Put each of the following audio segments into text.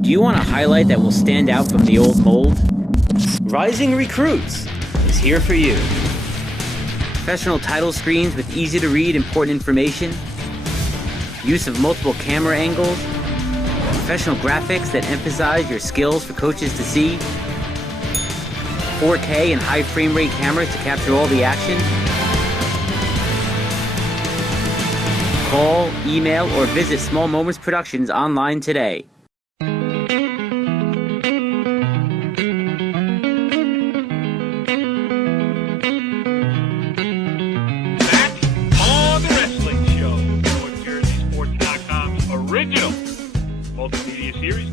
Do you want a highlight that will stand out from the old mold? Rising Recruits is here for you. Professional title screens with easy-to-read important information, use of multiple camera angles, professional graphics that emphasize your skills for coaches to see, 4K and high frame rate cameras to capture all the action. Call, email, or visit Small Moments Productions online today.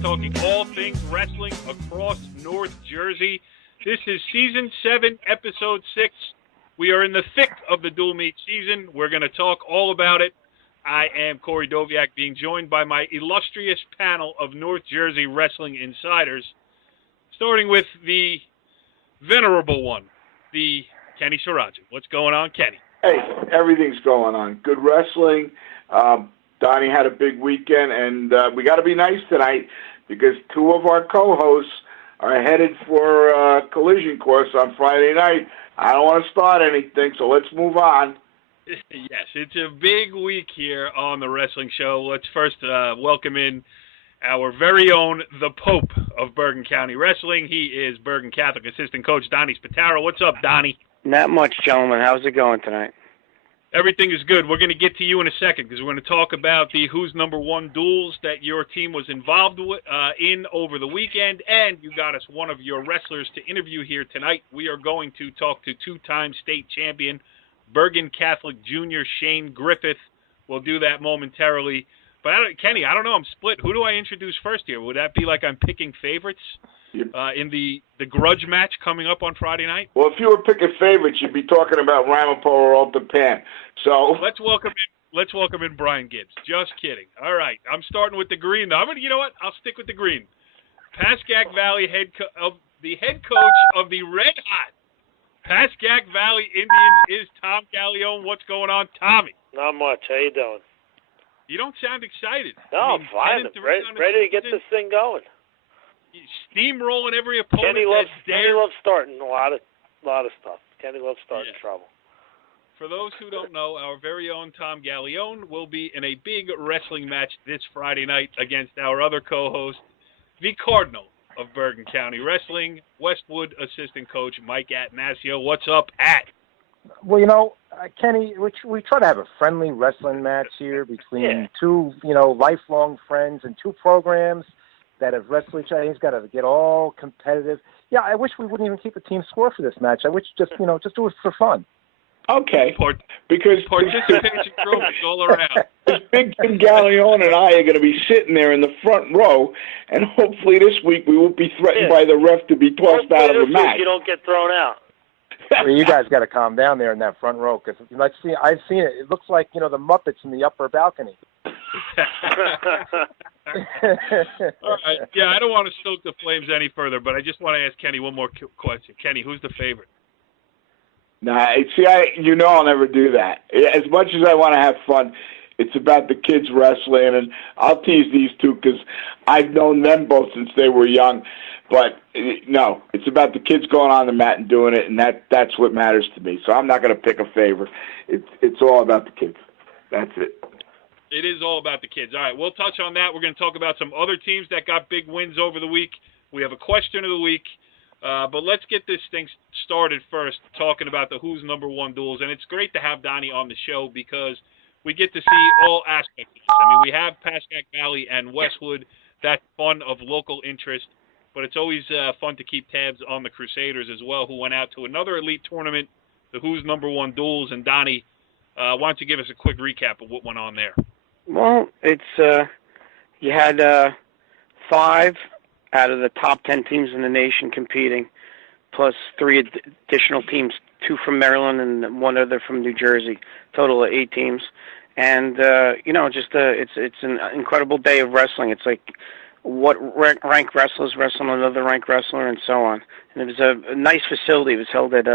Talking all things wrestling across North Jersey. This is Season 7, Episode 6. We are in the thick of the dual meet season. We're going to talk all about it. I am Corey Doviak, being joined by my illustrious panel of North Jersey wrestling insiders, starting with the venerable one, the Kenny Sirajan. What's going on, Kenny? Hey, everything's going on. Good wrestling. Donnie had a big weekend, and we got to be nice tonight because two of our co-hosts are headed for a collision course on Friday night. I don't want to start anything, so let's move on. Yes, it's a big week here on the wrestling show. Let's first welcome in our very own, the Pope of Bergen County Wrestling. He is Bergen Catholic assistant coach Donnie Spataro. What's up, Donnie? Not much, gentlemen. How's it going tonight? Everything is good. We're going to get to you in a second because we're going to talk about the Who's Number One duels that your team was involved with, in over the weekend, and you got us one of your wrestlers to interview here tonight. We are going to talk to two-time state champion Bergen Catholic Jr. Shane Griffith. We'll do that momentarily. But, Kenny, I don't know. I'm split. Who do I introduce first here? Would that be like I'm picking favorites in the grudge match coming up on Friday night? Well, if you were picking favorites, you'd be talking about Ramapo or Alta Pan. So let's welcome in Brian Gibbs. Just kidding. All right, I'm starting with the green. You know what? I'll stick with the green. Pascack Valley head coach of the Red Hot Pascack Valley Indians is Tom Gallione. What's going on, Tommy? Not much. How you doing? You don't sound excited. No, I'm fine. Ready to get this thing going. Steamrolling every opponent. Kenny loves starting a lot of stuff. Kenny loves starting trouble. For those who don't know, our very own Tom Gallione will be in a big wrestling match this Friday night against our other co-host, the Cardinal of Bergen County Wrestling, Westwood assistant coach Mike Atanasio. What's up, At? Well, Kenny, we try to have a friendly wrestling match here between two, lifelong friends and two programs that have wrestled each other. He's got to get all competitive. Yeah, I wish we wouldn't even keep a team score for this match. I wish just do it for fun. Okay, because participation trophies all around. Big Tim Gallione and I are going to be sitting there in the front row, and hopefully this week we won't be threatened by the ref to be tossed out of the match. You don't get thrown out. Well, you guys got to calm down there in that front row because I've seen it. It looks like the Muppets in the upper balcony. All right. Yeah, I don't want to stoke the flames any further, but I just want to ask Kenny one more question. Kenny, who's the favorite? Nah, I'll never do that. As much as I want to have fun, it's about the kids wrestling, and I'll tease these two because I've known them both since they were young. But, no, it's about the kids going on the mat and doing it, and that's what matters to me. So I'm not going to pick a favorite. It's all about the kids. That's it. It is all about the kids. All right, we'll touch on that. We're going to talk about some other teams that got big wins over the week. We have a question of the week. But let's get this thing started first, talking about the Who's Number One duels. And it's great to have Donnie on the show because we get to see all aspects of this. I mean, we have Pascack Valley and Westwood. That's fun of local interest. But it's always fun to keep tabs on the Crusaders as well, who went out to another elite tournament, the Who's Number One duels. And Donnie, why don't you give us a quick recap of what went on there? Well, it's you had 5 out of the top 10 teams in the nation competing, plus 3 additional teams, 2 from Maryland and 1 other from New Jersey, total of 8 teams. And, it's an incredible day of wrestling. It's like what ranked wrestlers wrestling another ranked wrestler and so on. And it was a nice facility. It was held at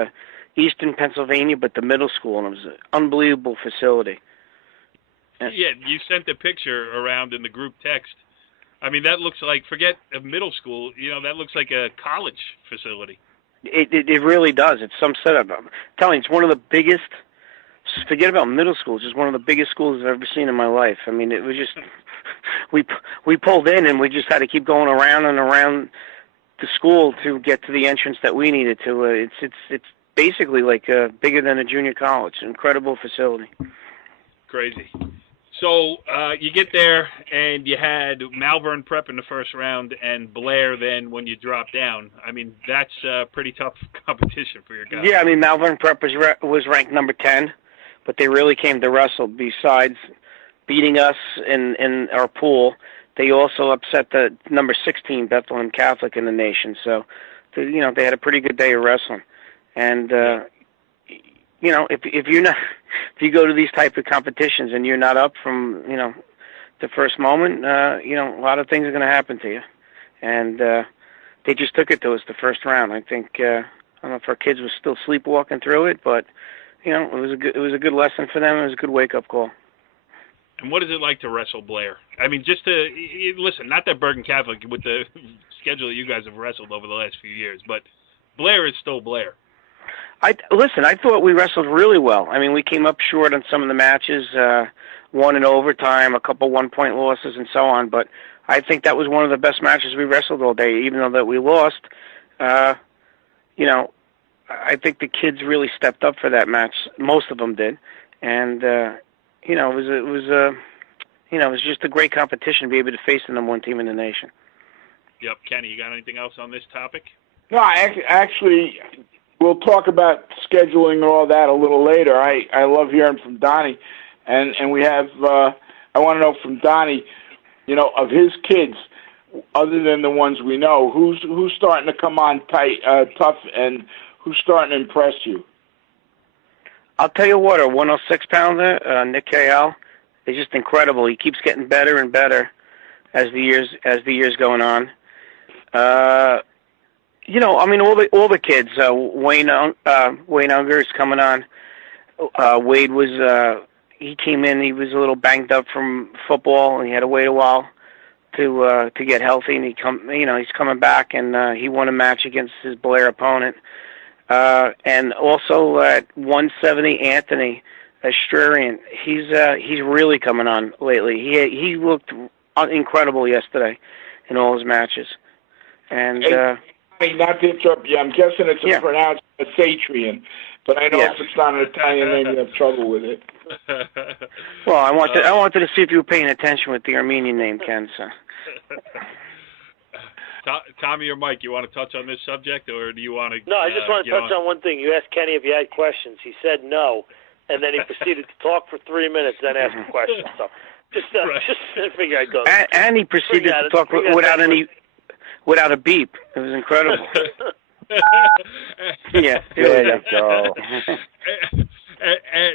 Eastern Pennsylvania, but the middle school, and it was an unbelievable facility. Yeah, you sent the picture around in the group text. I mean, that looks like, forget a middle school, that looks like a college facility. It really does. It's some setup. I'm telling you, it's one of the biggest. Forget about middle school. It's just one of the biggest schools I've ever seen in my life. I mean, it was just we pulled in and we just had to keep going around and around the school to get to the entrance that we needed to. It's basically like bigger than a junior college. Incredible facility. Crazy. So you get there, and you had Malvern Prep in the first round and Blair then when you drop down. I mean, that's pretty tough competition for your guys. Yeah, I mean, Malvern Prep was ranked number 10, but they really came to wrestle. Besides beating us in our pool, they also upset the number 16 Bergen Catholic in the nation. So, they had a pretty good day of wrestling. And if you go to these type of competitions and you're not up from, the first moment, a lot of things are going to happen to you. And they just took it to us the first round. I think, I don't know if our kids were still sleepwalking through it, but, it was a good lesson for them. It was a good wake-up call. And what is it like to wrestle Blair? I mean, just to, listen, not that Bergen Catholic with the schedule that you guys have wrestled over the last few years, but Blair is still Blair. I thought we wrestled really well. I mean, we came up short on some of the matches, one in overtime, a couple one-point losses, and so on. But I think that was one of the best matches we wrestled all day, even though that we lost. I think the kids really stepped up for that match. Most of them did, and it was just a great competition to be able to face the number one team in the nation. Yep, Kenny, you got anything else on this topic? No, actually. We'll talk about scheduling and all that a little later. I love hearing from Donnie, and we have. I want to know from Donnie, of his kids, other than the ones we know, who's starting to come on tough, and who's starting to impress you. I'll tell you what, our 106-pounder, Nick K.L., is just incredible. He keeps getting better and better as the years going on. All the kids. Wayne Unger is coming on. Wade was he came in. He was a little banged up from football, and he had to wait a while to get healthy. And he's coming back, and he won a match against his Blair opponent. And also at 170, Anthony Astrarian. He's really coming on lately. He looked incredible yesterday in all his matches, and. Not to interrupt you, I'm guessing it's pronounced Satrian, but I know if it's not an Italian name, you have trouble with it. Well, I wanted to see if you were paying attention with the Armenian name, Ken. So. Tommy or Mike, you want to touch on this subject, or do you want to? No, I just want to touch on one thing. You asked Kenny if he had questions. He said no, and then he proceeded to talk for 3 minutes, then ask a question. So just figure I'd go. And he proceeded to talk without a beep. It was incredible. Yeah, there you go.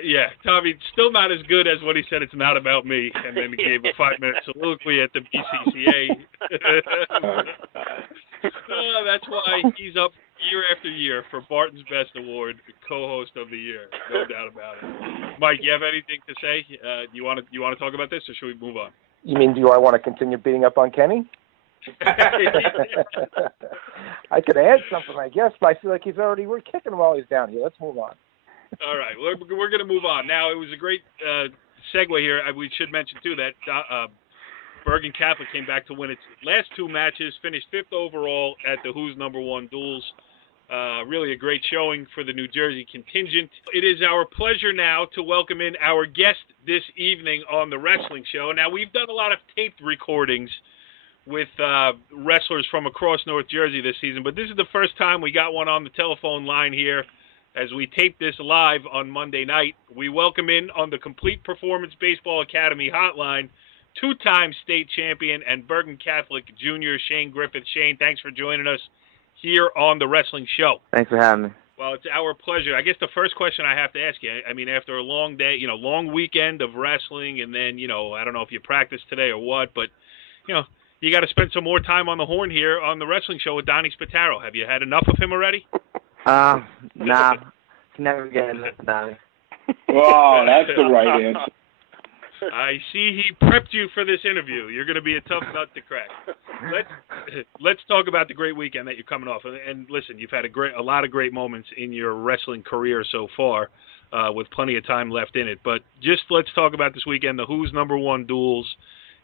Yeah, Tommy, still not as good as when he said it's not about me, and then he gave a 5-minute soliloquy at the BCCA. That's why he's up year after year for Barton's Best Award, co-host of the year. No doubt about it. Mike, you have anything to say? You want to talk about this, or should we move on? You mean, do I want to continue beating up on Kenny? I could add something, I guess, but I feel like we're kicking him while he's down here. Let's move on. All right, we're going to move on. Now, it was a great segue here. We should mention, too, that Bergen Catholic came back to win its last 2 matches, finished 5th overall at the Who's Number 1 duels. Really a great showing for the New Jersey contingent. It is our pleasure now to welcome in our guest this evening on the Wrestling Show. Now, we've done a lot of taped recordings with wrestlers from across North Jersey this season, but this is the first time we got one on the telephone line here as we tape this live on Monday night. We welcome in on the Complete Performance Baseball Academy hotline 2-time state champion and Bergen Catholic junior Shane Griffith. Shane, thanks for joining us here on the Wrestling Show. Thanks for having me. Well, it's our pleasure. I guess the first question I have to ask you, I mean, after a long day, long weekend of wrestling, and then, I don't know if you practiced today or what, but, you got to spend some more time on the horn here on the Wrestling Show with Donnie Spataro. Have you had enough of him already? Nah. Never get enough of Donnie. Wow, that's the right answer. I see he prepped you for this interview. You're going to be a tough nut to crack. Let's talk about the great weekend that you're coming off. And listen, you've had a lot of great moments in your wrestling career so far, with plenty of time left in it. But just let's talk about this weekend, the Who's Number One duels.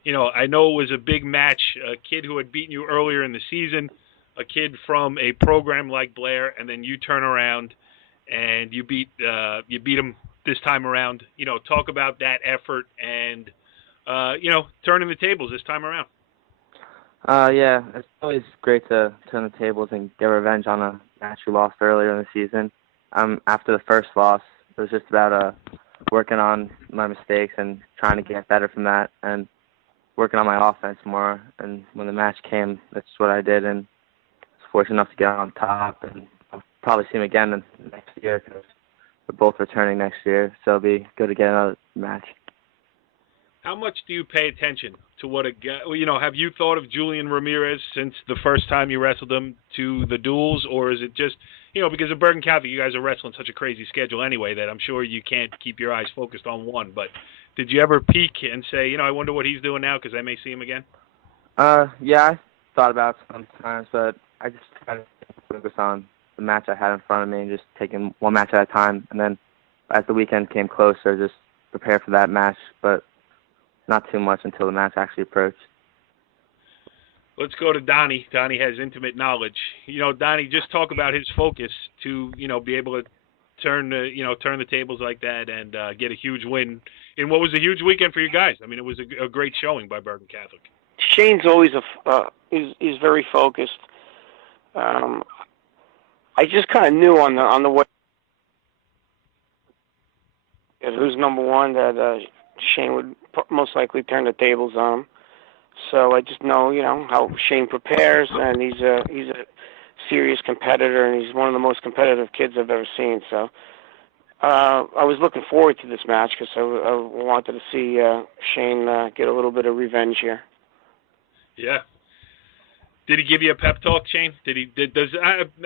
I know it was a big match. A kid who had beaten you earlier in the season, a kid from a program like Blair, and then you turn around and you beat him this time around. Talk about that effort and turning the tables this time around. Yeah, it's always great to turn the tables and get revenge on a match we lost earlier in the season. After the first loss, it was just about working on my mistakes and trying to get better from that and working on my offense more. And when the match came, that's what I did, and I was fortunate enough to get on top. And I'll probably see him again next year because we're both returning next year, so it'll be good to get another match. How much do you pay attention to what a guy, have you thought of Julian Rodriguez since the first time you wrestled him to the duels, or is it just, because of Bergen Catholic, you guys are wrestling such a crazy schedule anyway that I'm sure you can't keep your eyes focused on one, but did you ever peek and say, I wonder what he's doing now because I may see him again? Yeah, I thought about it sometimes, but I just try to focus on the match I had in front of me and just taking one match at a time. And then as the weekend came closer, just prepare for that match, but not too much until the match actually approached. Let's go to Donnie. Donnie has intimate knowledge. Donnie, just talk about his focus to, be able to turn the tables like that and get a huge win in what was a huge weekend for you guys. I mean, it was a great showing by Bergen Catholic. Shane's always he's very focused. I just kind of knew on the way who's number one that Shane would most likely turn the tables on him. So I just know, how Shane prepares, and he's a serious competitor, and he's one of the most competitive kids I've ever seen. So I was looking forward to this match because I wanted to see Shane get a little bit of revenge here. Yeah. Did he give you a pep talk, Shane?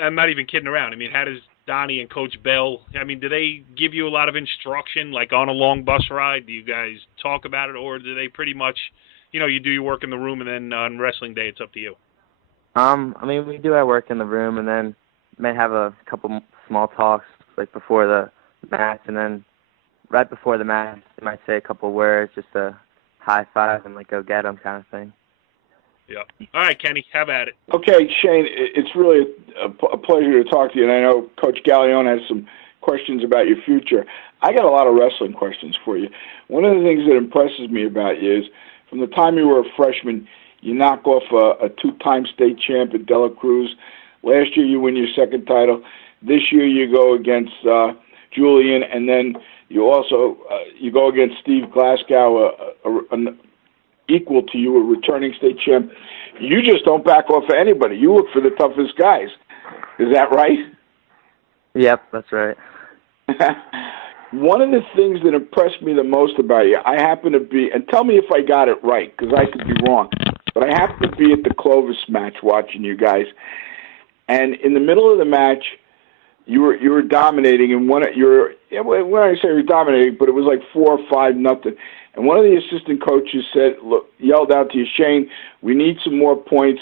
I'm not even kidding around. I mean, how does Donnie and Coach Bell, do they give you a lot of instruction, like on a long bus ride? Do you guys talk about it, or do they pretty much, you do your work in the room, and then on wrestling day, it's up to you? We do our work in the room, and then may have a couple small talks, like before the match, and then right before the match, they might say a couple words, just a high five and go get them kind of thing. Yeah. All right, Kenny, have at it. Okay, Shane, it's really a pleasure to talk to you, and I know Coach Gallione has some questions about your future. I got a lot of wrestling questions for you. One of the things that impresses me about you is from the time you were a freshman, you knock off a two-time state champ at Dela Cruz. Last year, you win your second title. This year, you go against Julian, and then you also you go against Steve Glasgow, equal to you, a returning state champ. You just don't back off of anybody. You look for the toughest guys. Is that right? Yep, that's right. One of the things that impressed me the most about you, I happen to be, and tell me if I got it right, because I could be wrong, but I happened to be at the Clovis match watching you guys, and in the middle of the match, you were dominating, and when I say you were dominating, but it was like 4 or 5-0. And one of the assistant coaches yelled out to you, Shane, we need some more points.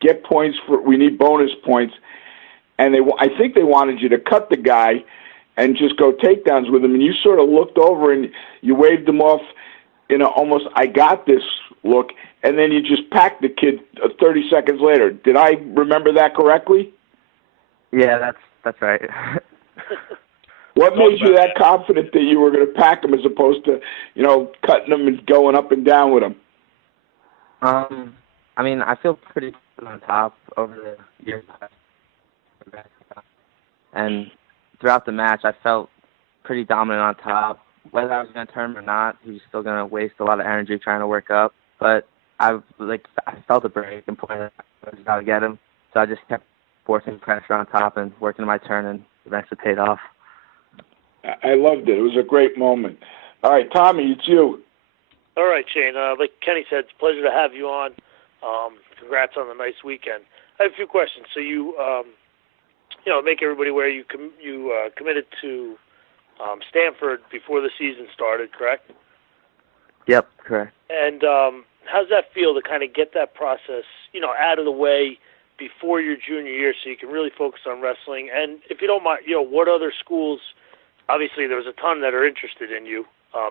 We need bonus points. And I think they wanted you to cut the guy and just go takedowns with him. And you sort of looked over and you waved him off in almost I got this look. And then you just packed the kid 30 seconds later. Did I remember that correctly? Yeah, that's right. What made you that confident that you were going to pack him as opposed to, cutting him and going up and down with him? I feel pretty good on top over the years. And throughout the match, I felt pretty dominant on top. Whether I was going to turn him or not, he was still going to waste a lot of energy trying to work up. But I felt a break and pointed out to get him. So I just kept forcing pressure on top and working my turn, and eventually paid off. I loved it. It was a great moment. All right, Tommy, it's you. All right, Shane. Like Kenny said, it's a pleasure to have you on. Congrats on the nice weekend. I have a few questions. So you, make everybody aware you committed to Stanford before the season started, correct? Yep, correct. And how does that feel to kind of get that process, out of the way before your junior year so you can really focus on wrestling? And if you don't mind, what other schools, obviously there was a ton that are interested in you,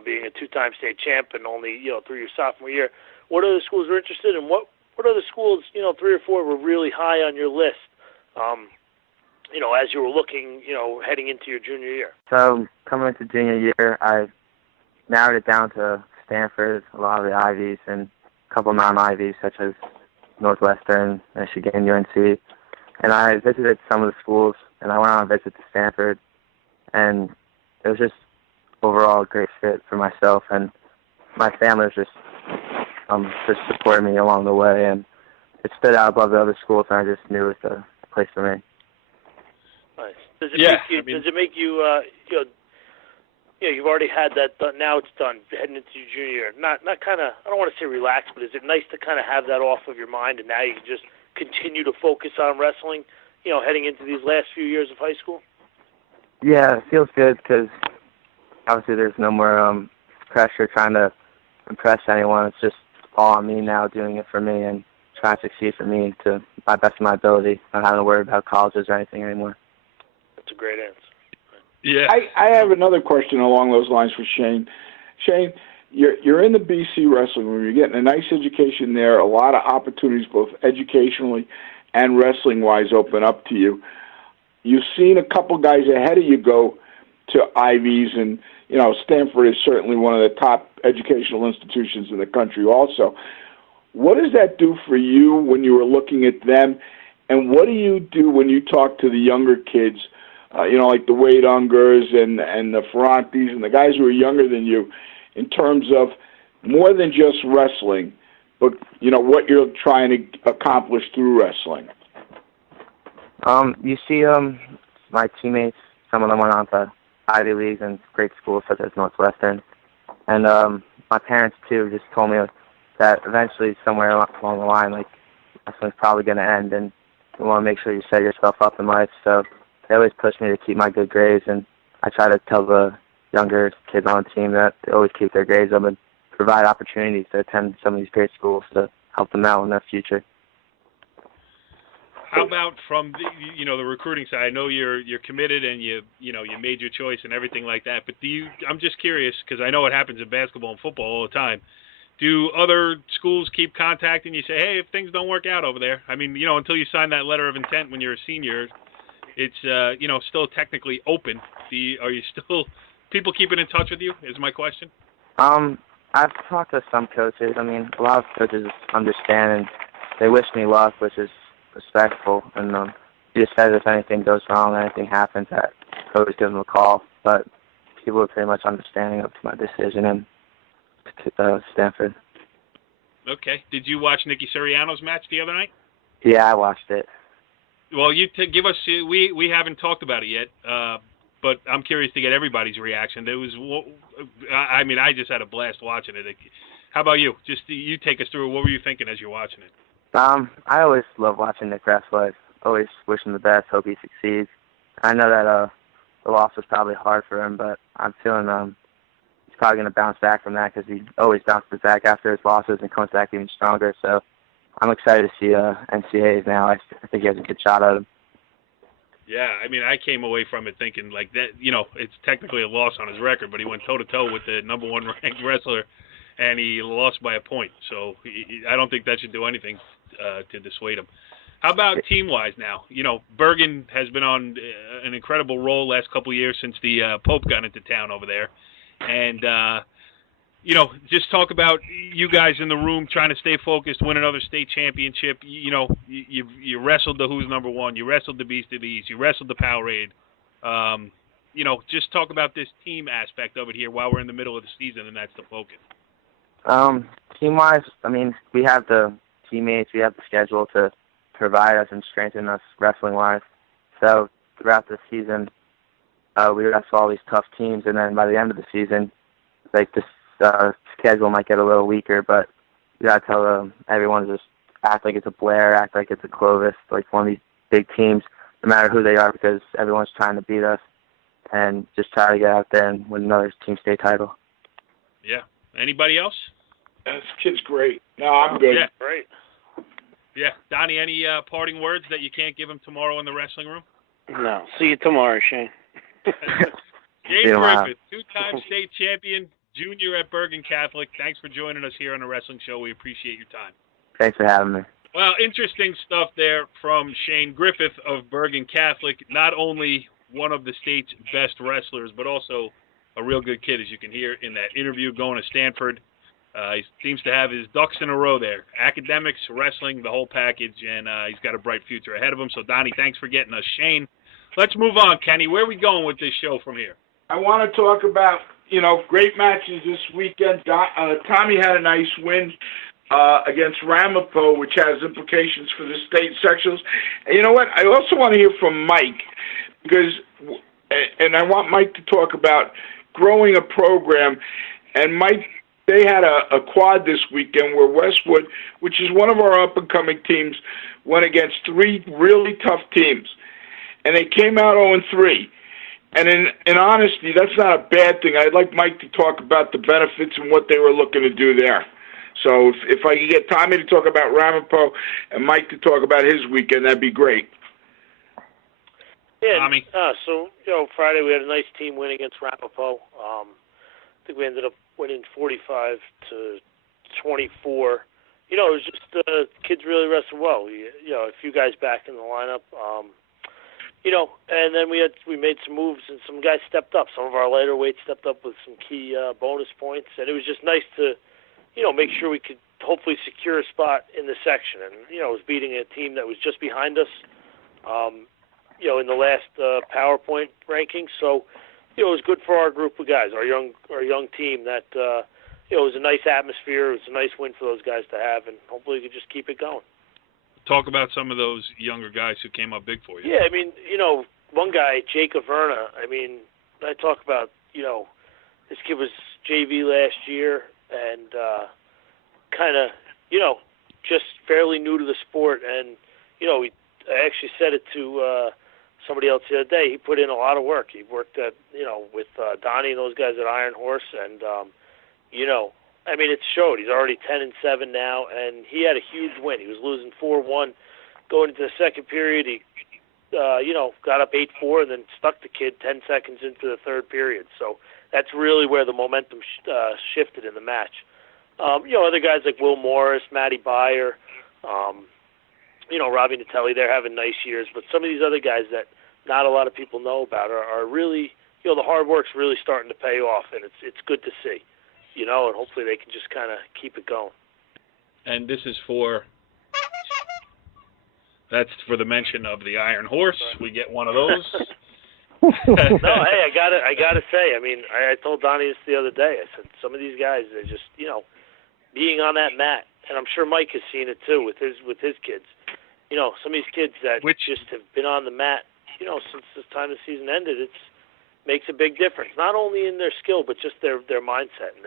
being a two-time state champ and only, through your sophomore year. What other schools were interested in? What other schools, 3 or 4 were really high on your list, as you were looking, heading into your junior year? So coming into junior year, I narrowed it down to Stanford, a lot of the Ivies, and a couple non-Ivies such as Northwestern, Michigan, UNC. And I visited some of the schools, and I went on a visit to Stanford, and it was just overall a great fit for myself, and my family was just supporting me along the way, and it stood out above the other schools, and I just knew it was the place for me. Nice. Does it make you, you've already had that done, now it's done, heading into your junior year. Not kind of, I don't want to say relaxed, but is it nice to kind of have that off of your mind, and now you can just continue to focus on wrestling, heading into these last few years of high school? Yeah, it feels good because obviously there's no more pressure trying to impress anyone. It's just all on me now, doing it for me and trying to succeed for me to my best of my ability, not having to worry about colleges or anything anymore. That's a great answer. Yeah. I have another question along those lines for Shane. Shane, you're in the BC wrestling room. You're getting a nice education there, a lot of opportunities both educationally and wrestling-wise open up to you. You've seen a couple guys ahead of you go to Ivies, and, Stanford is certainly one of the top educational institutions in the country also. What does that do for you when you were looking at them, and what do you do when you talk to the younger kids, like the Wade Ungers and the Ferrantes and the guys who are younger than you, in terms of more than just wrestling, but, what you're trying to accomplish through wrestling? You see my teammates, some of them went on to Ivy Leagues and great schools such as Northwestern. And my parents, too, just told me that eventually somewhere along the line, wrestling's probably going to end, and you want to make sure you set yourself up in life. So they always push me to keep my good grades, and I try to tell the younger kids on the team that they always keep their grades up and provide opportunities to attend some of these great schools to help them out in their future. How about from the recruiting side? I know you're committed and you made your choice and everything like that. But I'm just curious because I know it happens in basketball and football all the time. Do other schools keep contacting you? Say, hey, if things don't work out over there, I mean, until you sign that letter of intent when you're a senior, it's still technically open. Are you still people keeping in touch with you? Is my question. I've talked to some coaches. I mean, a lot of coaches understand and they wish me luck, which is respectful, and he just says if anything goes wrong, anything happens, that coach gives them a call. But people are pretty much understanding of my decision in Stanford. Okay. Did you watch Nicky Suriano's match the other night? Yeah, I watched it. Well, give us. We haven't talked about it yet, but I'm curious to get everybody's reaction. There was, I just had a blast watching it. How about you? Just you take us through. What were you thinking as you're watching it? I always love watching Nick wrestle. I always wish him the best, hope he succeeds. I know that the loss was probably hard for him, but I'm feeling he's probably going to bounce back from that because he always bounces back after his losses and comes back even stronger. So I'm excited to see NCAAs now. I think he has a good shot at him. Yeah, I mean, I came away from it thinking like that. It's technically a loss on his record, but he went toe-to-toe with the number one ranked wrestler, and he lost by a point. So I don't think that should do anything to dissuade him. How about team-wise now? Bergen has been on an incredible roll last couple of years since the Pope got into town over there. And, just talk about you guys in the room trying to stay focused, win another state championship. You wrestled the Who's Number One. You wrestled the Beast of the East. You wrestled the Powerade. Just talk about this team aspect of it here while we're in the middle of the season, and that's the focus. Team-wise, I mean, we have the teammates, we have the schedule to provide us and strengthen us wrestling-wise. So throughout the season, we wrestle all these tough teams, and then by the end of the season, the schedule might get a little weaker, but we got to tell everyone to just act like it's a Blair, act like it's a Clovis, like one of these big teams, no matter who they are, because everyone's trying to beat us, and just try to get out there and win another team state title. Yeah. Anybody else? This kid's great. No, I'm good. Yeah. Great. Yeah. Donnie, any parting words that you can't give him tomorrow in the wrestling room? No. See you tomorrow, Shane. Shane Griffith, two-time state champion, junior at Bergen Catholic. Thanks for joining us here on the Wrestling Show. We appreciate your time. Thanks for having me. Well, interesting stuff there from Shane Griffith of Bergen Catholic. Not only one of the state's best wrestlers, but also a real good kid, as you can hear in that interview, going to Stanford. He seems to have his ducks in a row there. Academics, wrestling, the whole package, and he's got a bright future ahead of him. So, Donnie, thanks for getting us. Shane, let's move on. Kenny, where are we going with this show from here? I want to talk about, great matches this weekend. Tommy had a nice win against Ramapo, which has implications for the state sectionals. And you know what? I also want to hear from Mike, and I want Mike to talk about growing a program. And Mike, they had a quad this weekend where Westwood, which is one of our up-and-coming teams, went against 3 really tough teams. And they came out 0-3. And in honesty, that's not a bad thing. I'd like Mike to talk about the benefits and what they were looking to do there. So if I could get Tommy to talk about Ramapo and Mike to talk about his weekend, that'd be great. Yeah, Tommy. So, Friday we had a nice team win against Ramapo. I think we ended up winning 45-24. It was just kids really wrestled well. A few guys back in the lineup. And then we made some moves and some guys stepped up. Some of our lighter weights stepped up with some key bonus points, and it was just nice to, make sure we could hopefully secure a spot in the section. And it was beating a team that was just behind us, in the last PowerPoint ranking. So, it was good for our group of guys, our young team. That it was a nice atmosphere. It was a nice win for those guys to have, and hopefully we could just keep it going. Talk about some of those younger guys who came up big for you. Yeah, one guy, Jake Averna, I talk about, this kid was JV last year and just fairly new to the sport. And, I actually said it to somebody else the other day. He put in a lot of work. He worked at, with Donnie and those guys at Iron Horse. And, it showed. He's already 10-7 now, and he had a huge win. He was losing 4-1 going into the second period. He, got up 8-4 and then stuck the kid 10 seconds into the third period. So that's really where the momentum shifted in the match. Other guys like Will Morris, Matty Byer, Robbie Natelli, they're having nice years. But some of these other guys that not a lot of people know about are really, the hard work's really starting to pay off, and it's good to see. And hopefully they can just kind of keep it going. And this is that's for the mention of the Iron Horse. We get one of those. No, hey, I gotta say, I told Donnie this the other day. I said some of these guys, they're just, being on that mat, and I'm sure Mike has seen it too with his kids. Some of these kids that just have been on the mat, since this time the season ended, makes a big difference, not only in their skill, but just their mindset and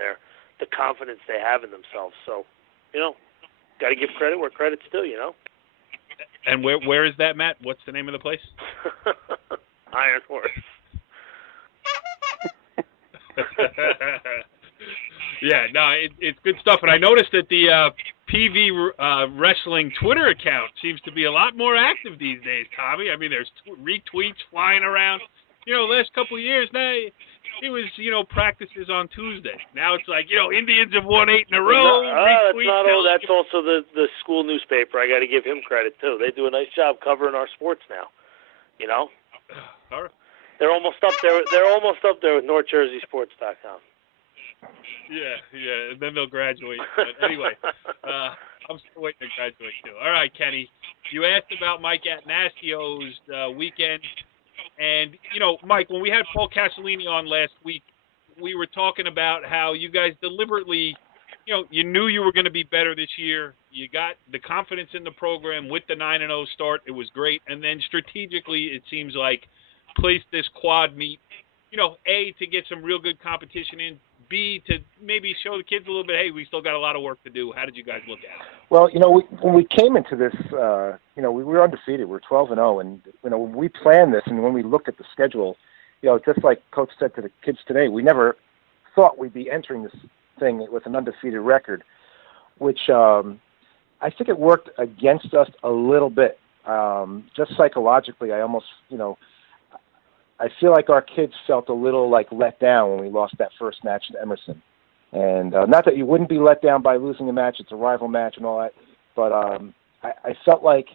the confidence they have in themselves. So, got to give credit where credit's due, And where is that, Matt? What's the name of the place? Iron Horse. Yeah, no, it's good stuff. And I noticed that the PV Wrestling Twitter account seems to be a lot more active these days, Tommy. There's retweets flying around. Last couple of years, now it was, practices on Tuesday. Now it's like, Indians have won 8 in a row. That's also the school newspaper. I got to give him credit, too. They do a nice job covering our sports now, All right. They're almost up there. They're almost up there with NorthJerseySports.com. Yeah, and then they'll graduate. But anyway, I'm still waiting to graduate, too. All right, Kenny, you asked about Mike Atanasio's weekend. And, Mike, when we had Paul Castellini on last week, we were talking about how you guys deliberately, you knew you were going to be better this year. You got the confidence in the program with the 9-0 start. It was great. And then strategically, it seems like, placed this quad meet, A, to get some real good competition in, B, to maybe show the kids a little bit, hey, we still got a lot of work to do. How did you guys look at it? Well, when we came into this, we were undefeated. We're 12-0, and when we planned this, and when we looked at the schedule, just like Coach said to the kids today, we never thought we'd be entering this thing with an undefeated record, which I think it worked against us a little bit. Just psychologically, I almost, I feel like our kids felt a little like let down when we lost that first match to Emerson. And not that you wouldn't be let down by losing a match, it's a rival match and all that, but I felt like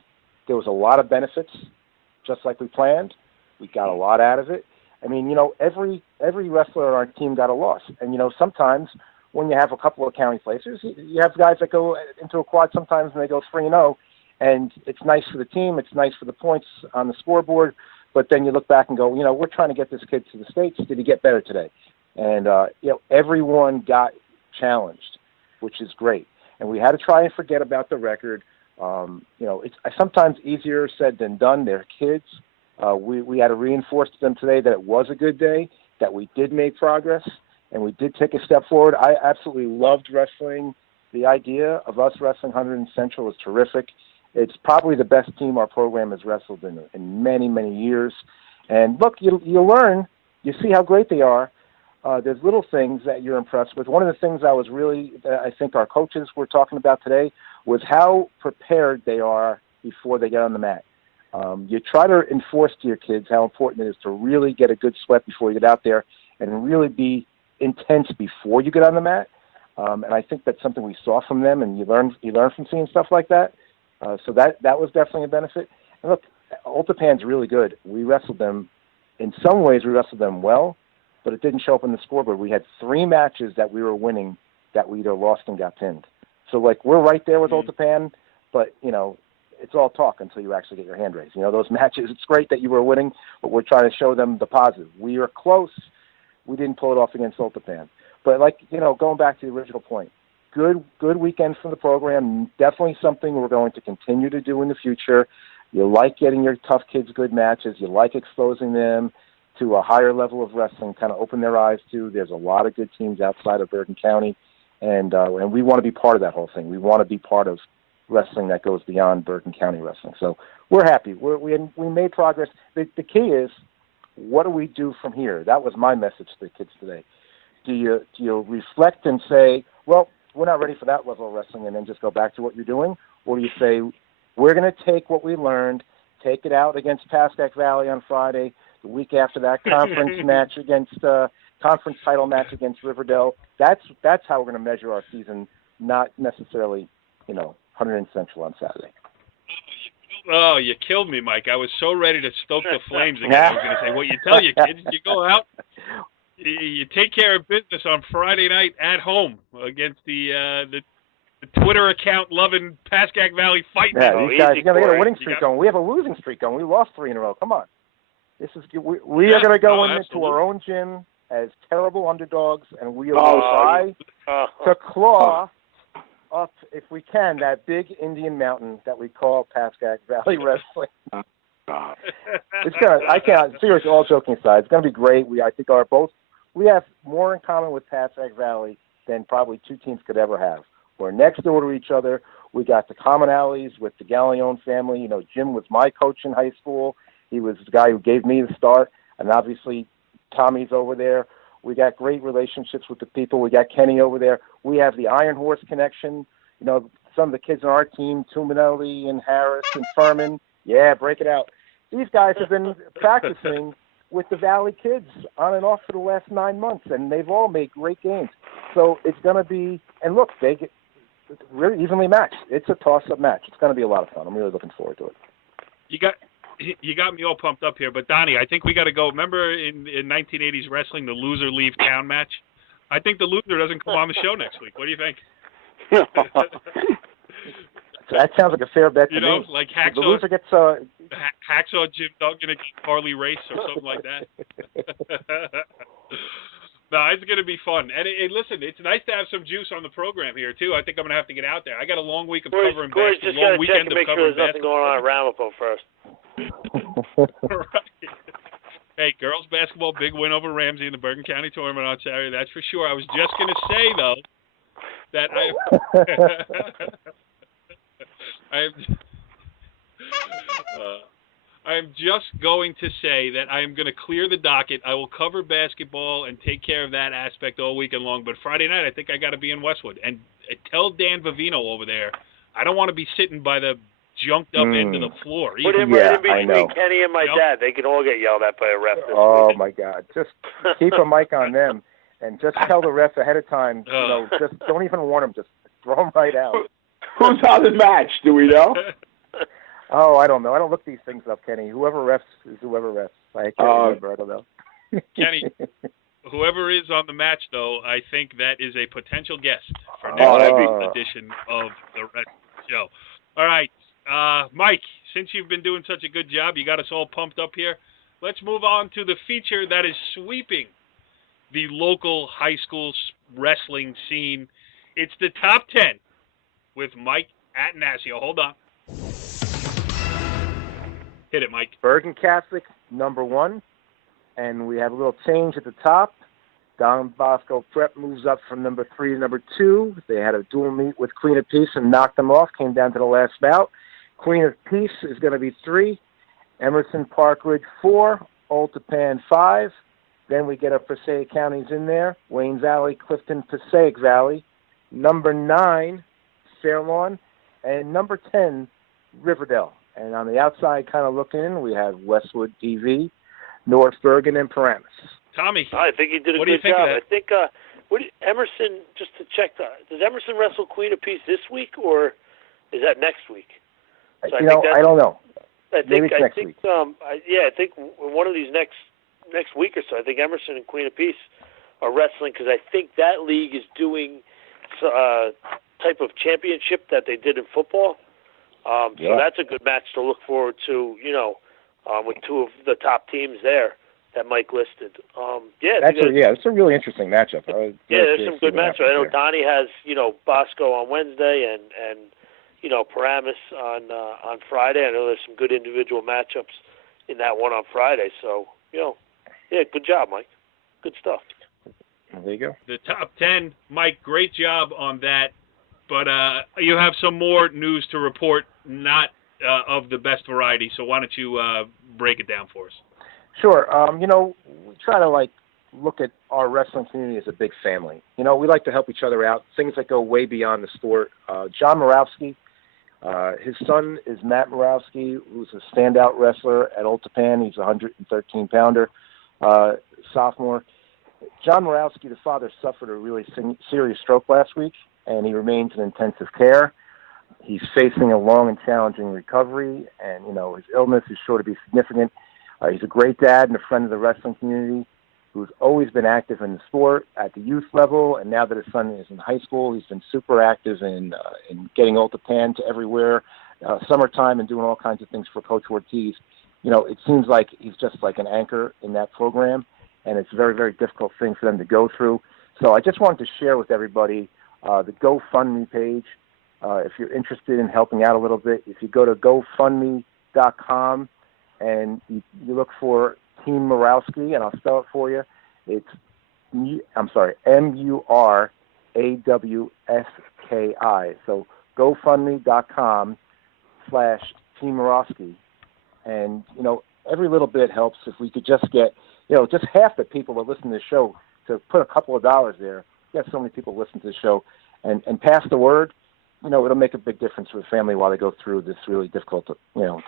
there was a lot of benefits, just like we planned. We got a lot out of it. I mean, every wrestler on our team got a loss. And, sometimes when you have a couple of county places, you have guys that go into a quad sometimes and they go 3-0, and it's nice for the team, it's nice for the points on the scoreboard, but then you look back and go, we're trying to get this kid to the States. Did he get better today? And, everyone got challenged, which is great. And we had to try and forget about the record. It's sometimes easier said than done. They're kids. We had to reinforce to them today that it was a good day, that we did make progress, and we did take a step forward. I absolutely loved wrestling. The idea of us wrestling 100 in Central is terrific. It's probably the best team our program has wrestled in many, many years. And look, you learn. You see how great they are. There's little things that you're impressed with. One of the things I think our coaches were talking about today was how prepared they are before they get on the mat. You try to enforce to your kids how important it is to really get a good sweat before you get out there and really be intense before you get on the mat. And I think that's something we saw from them, and you learn from seeing stuff like that. So that was definitely a benefit. And look, Old Japan's really good. We wrestled them. In some ways, we wrestled them well, but it didn't show up on the scoreboard. We had 3 matches that we were winning that we either lost and got pinned. So, we're right there with Old Japan, but, it's all talk until you actually get your hand raised. Those matches, it's great that you were winning, but we're trying to show them the positive. We are close. We didn't pull it off against Old Japan. But, going back to the original point, good weekend for the program, definitely something we're going to continue to do in the future. You like getting your tough kids good matches. You like exposing them to a higher level of wrestling, kind of open their eyes to. There's a lot of good teams outside of Bergen County, and we want to be part of that whole thing. We want to be part of wrestling that goes beyond Bergen County wrestling. So we're happy. We made progress. The key is, what do we do from here? That was my message to the kids today. Do you reflect and say, well, we're not ready for that level of wrestling, and then just go back to what you're doing? Or do you say, we're going to take what we learned, take it out against Pascack Valley on Friday, the week after that conference match conference title match against Riverdale. That's how we're going to measure our season, not necessarily, 100 in Central on Saturday. Oh, you killed me, Mike. I was so ready to stoke the flames again. I was going to say, you tell your kids, you go out, you take care of business on Friday night at home against the Twitter account loving Pascack Valley fighting. Yeah, these guys, they got a winning streak going. We have a losing streak going. We lost 3 in a row. Come on. We are going to go into our own gym as terrible underdogs, and we will try to claw up, if we can, that big Indian mountain that we call Pascack Valley Wrestling. Seriously, all joking aside, it's going to be great. I think we have more in common with Pascack Valley than probably 2 teams could ever have. We're next door to each other. We got the commonalities with the Gallione family. Jim was my coach in high school. He was the guy who gave me the start, and obviously Tommy's over there. We got great relationships with the people. We got Kenny over there. We have the Iron Horse connection. Some of the kids on our team, Tuminelli and Harris and Furman. Yeah, break it out. These guys have been practicing with the Valley kids on and off for the last 9 months, and they've all made great games. So it's going to be – and look, they get really evenly matched. It's a toss-up match. It's going to be a lot of fun. I'm really looking forward to it. You got me all pumped up here, but Donnie, I think we got to go. Remember in 1980s wrestling, the loser leave town match? I think the loser doesn't come on the show next week. What do you think? That sounds like a fair bet to me. Like Hacksaw. The loser gets Hacksaw Jim Duggan against Harley Race or something like that. No, it's going to be fun. And listen, it's nice to have some juice on the program here, too. I think I'm going to have to get out there. I got a long week of covering basketball. Just got to check to make sure there's nothing going on at Ramapo first. Right. Hey, girls basketball, big win over Ramsey in the Bergen County tournament on Saturday. That's for sure. I was just going to say, though, that I'm just going to say that I am going to clear the docket. I will cover basketball and take care of that aspect all weekend long. But Friday night, I think I got to be in Westwood. And tell Dan Vivino over there, I don't want to be sitting by the junked up end of the floor. Put him right in between Kenny and my dad. They can all get yelled at by a ref. My God! Just keep a mic on them, and just tell the ref ahead of time. Just don't even warn them. Just throw them right out. Who's on the match? Do we know? Oh, I don't know. I don't look these things up, Kenny. Whoever refs is whoever refs. I can't remember. I don't know. Kenny, whoever is on the match, though, I think that is a potential guest for next edition of the Wrestling Show. All right, Mike, since you've been doing such a good job, you got us all pumped up here. Let's move on to the feature that is sweeping the local high school wrestling scene. It's the Top 10 with Mike Atanasio. Hold on. Hit it, Mike. Bergen Catholic, number 1. And we have a little change at the top. Don Bosco Prep moves up from number 3 to number 2. They had a dual meet with Queen of Peace and knocked them off. Came down to the last bout. Queen of Peace is going to be 3. Emerson Park Ridge 4. Old Tappan 5. Then we get our Passaic counties in there. Wayne Valley, Clifton, Passaic Valley. Number 9, Fairlawn. And number 10, Riverdale. And on the outside kind of looking in, we have Westwood, DV, North Bergen, and Paramus. Tommy, I think he did a good job. I think Emerson, just to check, does Emerson wrestle Queen of Peace this week, or is that next week? So I don't know. Maybe it's next week. I think one of these next week or so, I think Emerson and Queen of Peace are wrestling, because I think that league is doing type of championship that they did in football. So that's a good match to look forward to, with 2 of the top teams there that Mike listed. It's a really interesting matchup. There's some good matchups. I know Donnie has, Bosco on Wednesday and Paramus on Friday. I know there's some good individual matchups in that one on Friday. So, good job, Mike. Good stuff. There you go. The top 10, Mike, great job on that. But you have some more news to report, not of the best variety. So why don't you break it down for us? Sure. We try to look at our wrestling community as a big family. We like to help each other out. Things that go way beyond the sport. John Morawski, his son is Matt Morawski, who's a standout wrestler at Old Tappan. He's a 113-pounder, sophomore. John Morawski, the father, suffered a really serious stroke last week, and he remains in intensive care. He's facing a long and challenging recovery, and, his illness is sure to be significant. He's a great dad and a friend of the wrestling community who's always been active in the sport at the youth level, and now that his son is in high school, he's been super active in getting Old Tappan to everywhere, summertime, and doing all kinds of things for Coach Ortiz. It seems like he's just like an anchor in that program, and it's a very, very difficult thing for them to go through. So I just wanted to share with everybody the GoFundMe page. If you're interested in helping out a little bit, if you go to GoFundMe.com and you look for Team Morawski, and I'll spell it for you. It's MURAWSKI. So GoFundMe.com/Team Morawski. And, every little bit helps. If we could just get, just half the people that listen to the show to put a couple of dollars there. We have so many people listen to the show and pass the word. It'll make a big difference for the family while they go through this really difficult,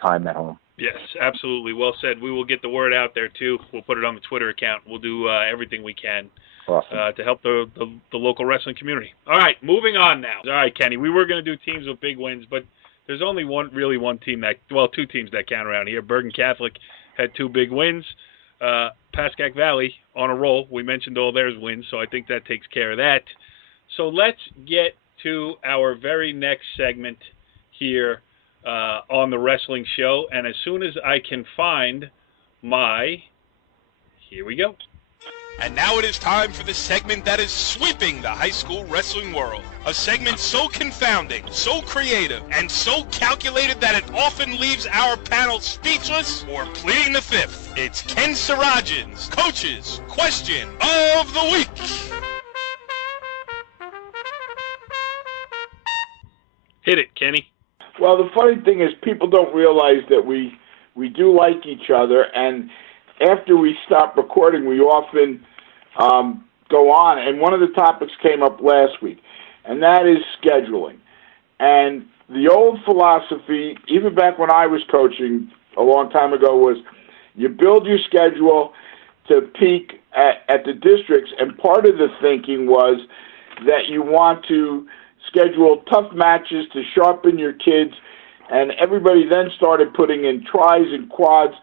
time at home. Yes, absolutely. Well said. We will get the word out there, too. We'll put it on the Twitter account. We'll do everything we can to help the local wrestling community. All right, moving on now. All right, Kenny, we were going to do teams with big wins, but there's only one team two teams that count around here. Bergen Catholic had 2 big wins. Pascack Valley on a roll. We mentioned all theirs wins, so I think that takes care of that. So let's get to our very next segment here on the wrestling show. And as soon as I can find here we go. And now it is time for the segment that is sweeping the high school wrestling world. A segment so confounding, so creative, and so calculated that it often leaves our panel speechless or pleading the fifth. It's Ken Sarajan's Coach's Question of the Week. Hit it, Kenny. Well, the funny thing is people don't realize that we we do like each other, and after we stop recording, we often go on. And one of the topics came up last week, and that is scheduling. And the old philosophy, even back when I was coaching a long time ago, was you build your schedule to peak at the districts, and part of the thinking was that you want to schedule tough matches to sharpen your kids, and everybody then started putting in tries and quads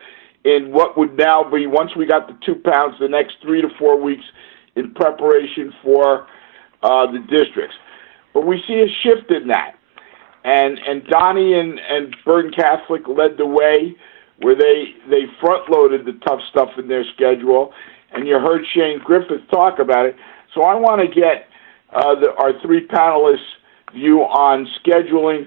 in what would now be, once we got the 2 pounds, the next 3 to 4 weeks in preparation for the districts. But we see a shift in that. And Donnie and Bergen Catholic led the way, where they front-loaded the tough stuff in their schedule, and you heard Shane Griffith talk about it. So I want to get our three panelists' view on scheduling,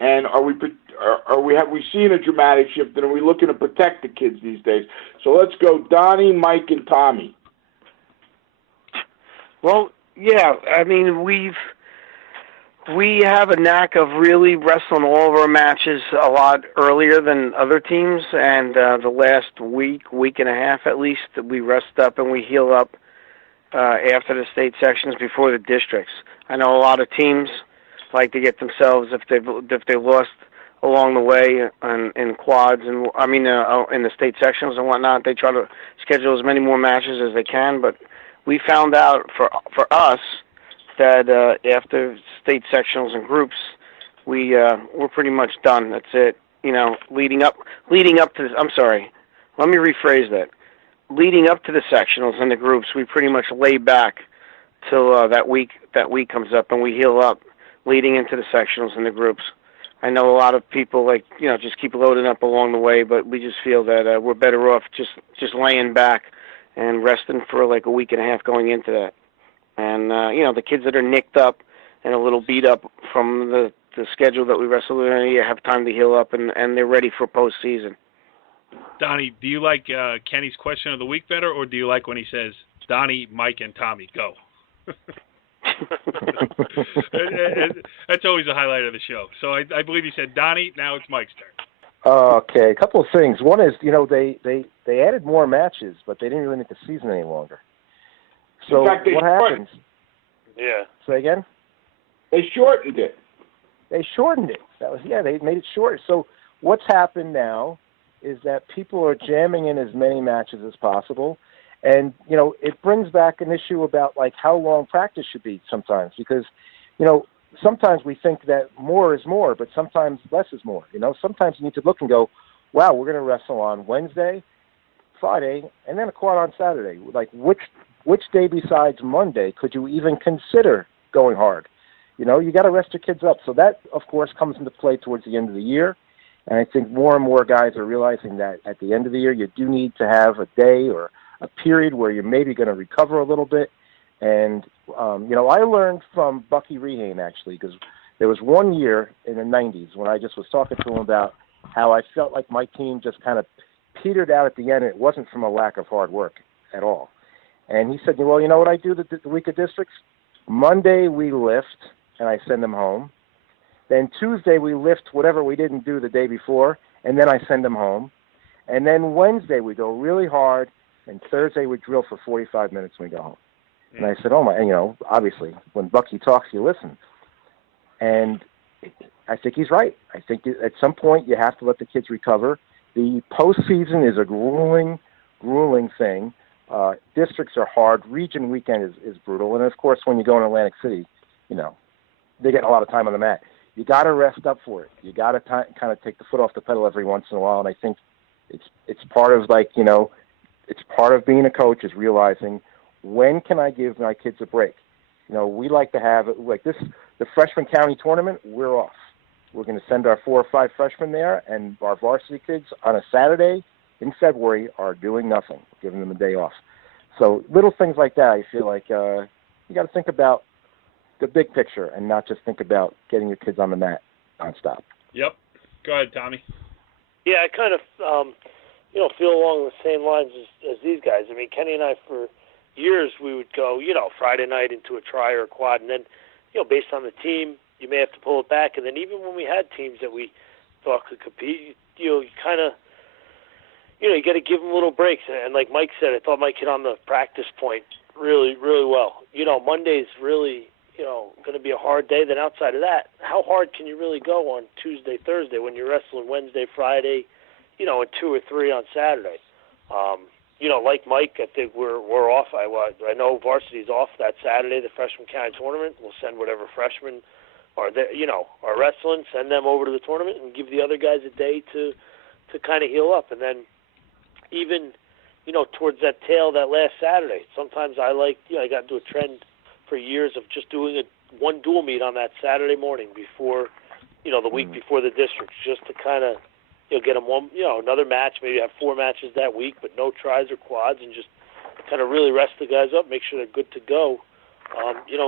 and have we seen a dramatic shift, and are we looking to protect the kids these days? So let's go, Donnie, Mike, and Tommy. Well, yeah, I mean, we have a knack of really wrestling all of our matches a lot earlier than other teams, and the last week and a half at least, we rest up and we heal up after the state sections before the districts. I know a lot of teams like to get themselves, if they lost along the way in quads and in the state sections and whatnot, they try to schedule as many more matches as they can. But we found out for us that after state sectionals and groups, we're pretty much done. That's it. Leading up to. I'm sorry. Let me rephrase that. Leading up to the sectionals and the groups, we pretty much lay back till that week comes up, and we heal up leading into the sectionals and the groups. I know a lot of people just keep loading up along the way, but we just feel that we're better off just laying back and resting for like a week and a half going into that. And the kids that are nicked up and a little beat up from the schedule that we wrestle in, have time to heal up, and they're ready for postseason. Donnie, do you like Kenny's question of the week better, or do you like when he says, Donnie, Mike, and Tommy, go? That's always a highlight of the show. So I believe he said, Donnie, now it's Mike's turn. Okay, a couple of things. One is, they added more matches, but they didn't really make the season any longer. So in fact, what happens? Yeah. Say again? They shortened it. They shortened it. They made it short. So what's happened now is that people are jamming in as many matches as possible. And, it brings back an issue about, how long practice should be sometimes. Because, sometimes we think that more is more, but sometimes less is more. Sometimes you need to look and go, wow, we're going to wrestle on Wednesday, Friday, and then a quad on Saturday. Which day besides Monday could you even consider going hard? You got to rest your kids up. So that, of course, comes into play towards the end of the year. And I think more and more guys are realizing that at the end of the year, you do need to have a day or a period where you're maybe going to recover a little bit. And, I learned from Bucky Rehane, actually, because there was one year in the 90s when I just was talking to him about how I felt like my team just kind of petered out at the end. It wasn't from a lack of hard work at all. And he said, well, you know what I do the week of districts? Monday we lift, and I send them home. Then Tuesday we lift whatever we didn't do the day before, and then I send them home. And then Wednesday we go really hard, and Thursday we drill for 45 minutes when we go home. And I said, obviously, when Bucky talks, you listen. And I think he's right. I think at some point you have to let the kids recover. The postseason is a grueling thing. Districts are hard. Region weekend is brutal. And, of course, when you go in Atlantic City, they get a lot of time on the mat. You got to rest up for it. You got to kind of take the foot off the pedal every once in a while. And I think it's part of it's part of being a coach is realizing, when can I give my kids a break? We like to have it like this. The freshman county tournament, we're off. We're going to send our 4 or 5 freshmen there, and our varsity kids on a Saturday in February are doing nothing, giving them a day off. So little things like that, I feel like you got to think about the big picture and not just think about getting your kids on the mat nonstop. Yep. Go ahead, Tommy. Yeah, I kind of, feel along the same lines as these guys. I mean, Kenny and I, for years, we would go, Friday night into a try or a quad, and then, based on the team, you may have to pull it back. And then even when we had teams that we thought could compete, you kind of you got to give them little breaks. And like Mike said, I thought Mike hit on the practice point really, really well. Monday's really, going to be a hard day. Then outside of that, how hard can you really go on Tuesday, Thursday when you're wrestling Wednesday, Friday, and 2 or 3 on Saturday? Like Mike, I think we're off. I know varsity's off that Saturday, the freshman county tournament. We'll send whatever freshmen are there, are wrestling, send them over to the tournament and give the other guys a day to kind of heal up. And then even, towards that tail that last Saturday, sometimes I got into a trend for years of just doing one dual meet on that Saturday morning before, the week before the districts, just to kind of, get them one, another match, maybe have 4 matches that week, but no tries or quads, and just kind of really rest the guys up, make sure they're good to go,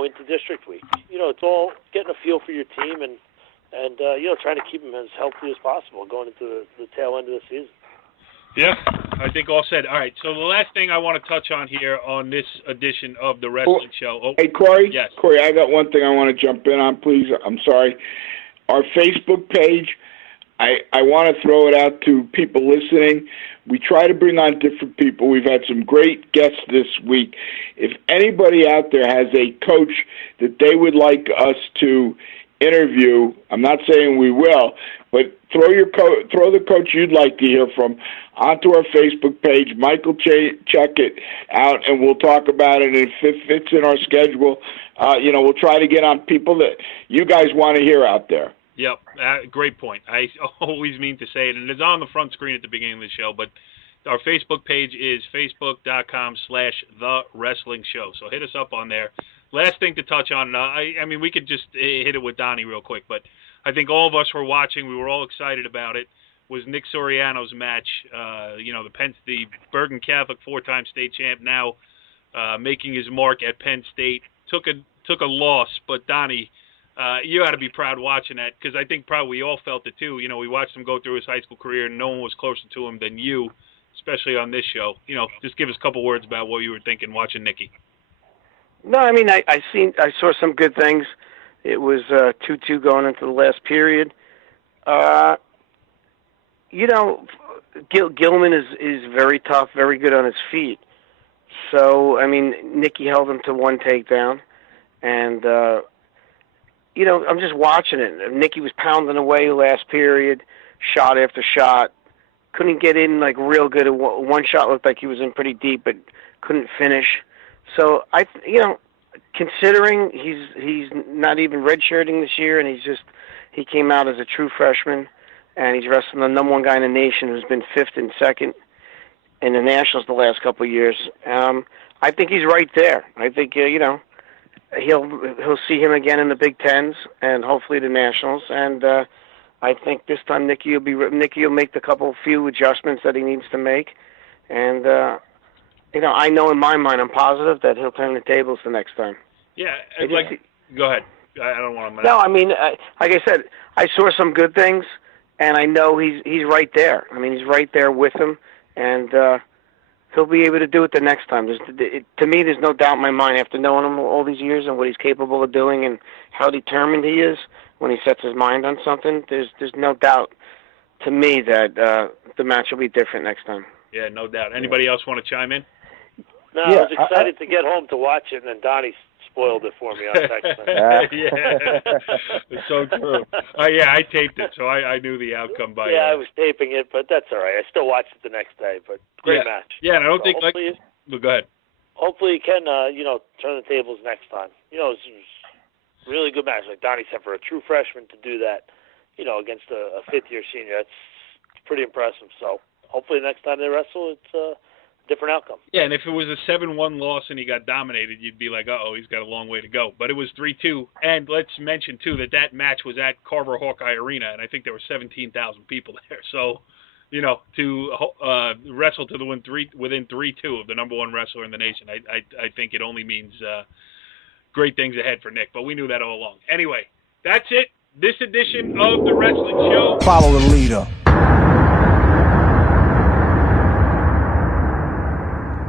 into district week. It's all getting a feel for your team and trying to keep them as healthy as possible going into the tail end of the season. Yeah, I think all said. All right, so the last thing I want to touch on here on this edition of the Wrestling Show. Oh, hey, Corey? Yes. Corey, I got one thing I want to jump in on, please. I'm sorry. Our Facebook page, I want to throw it out to people listening. We try to bring on different people. We've had some great guests this week. If anybody out there has a coach that they would like us to interview, I'm not saying we will, but throw the coach you'd like to hear from onto our Facebook page. Mike will check it out, and we'll talk about it. And if it fits in our schedule, we'll try to get on people that you guys want to hear out there. Yep, great point. I always mean to say it, and it's on the front screen at the beginning of the show, but our Facebook page is facebook.com/The Wrestling Show. So hit us up on there. Last thing to touch on, I mean, we could just hit it with Donnie real quick, but I think all of us were watching. We were all excited about it. Was Nick Soriano's match, the Bergen Catholic 4-time state champ, now making his mark at Penn State. Took a loss, but Donnie, you ought to be proud watching that, because I think probably we all felt it too. We watched him go through his high school career, and no one was closer to him than you, especially on this show. Just give us a couple words about what you were thinking watching Nicky. No, I mean, I saw some good things. It was 2-2 going into the last period. Gilman is very tough, very good on his feet. So, I mean, Nicky held him to 1 takedown, and I'm just watching it. Nicky was pounding away last period, shot after shot. Couldn't get in real good. One shot looked like he was in pretty deep, but couldn't finish. So considering he's not even redshirting this year, and he came out as a true freshman, and he's wrestling the number 1 guy in the nation who's been 5th and 2nd in the nationals the last couple of years. I think he's right there. I think he'll see him again in the Big Tens and hopefully the nationals. And I think this time Nicky will make the few adjustments that he needs to make. And I know in my mind, I'm positive that he'll turn the tables the next time. Yeah, go ahead. I don't want to. No, I mean, like I said, I saw some good things, and I know he's right there. I mean, he's right there with him, and he'll be able to do it the next time. To me, there's no doubt in my mind, after knowing him all these years and what he's capable of doing and how determined he is when he sets his mind on something, there's no doubt to me that the match will be different next time. Yeah, no doubt. Anybody else want to chime in? No, I was excited to get home to watch it, and then Donnie spoiled it for me on text. Yeah, it's so true. I taped it, so I knew the outcome by. Yeah, I was taping it, but that's all right. I still watched it the next day. But great match. Yeah, and I don't think go ahead. Hopefully, he can turn the tables next time. It was a really good match, like Donnie said, for a true freshman to do that. Against a 5th-year senior, that's pretty impressive. So hopefully, next time they wrestle, it's a different outcome. Yeah, and if it was a 7-1 loss and he got dominated, you'd be like, uh-oh, he's got a long way to go. But it was 3-2. And let's mention, too, that match was at Carver Hawkeye Arena, and I think there were 17,000 people there. So, to wrestle to within 3-2 of the number 1 wrestler in the nation, I think it only means great things ahead for Nick. But we knew that all along. Anyway, that's it. This edition of The Wrestling Show. Follow the leader.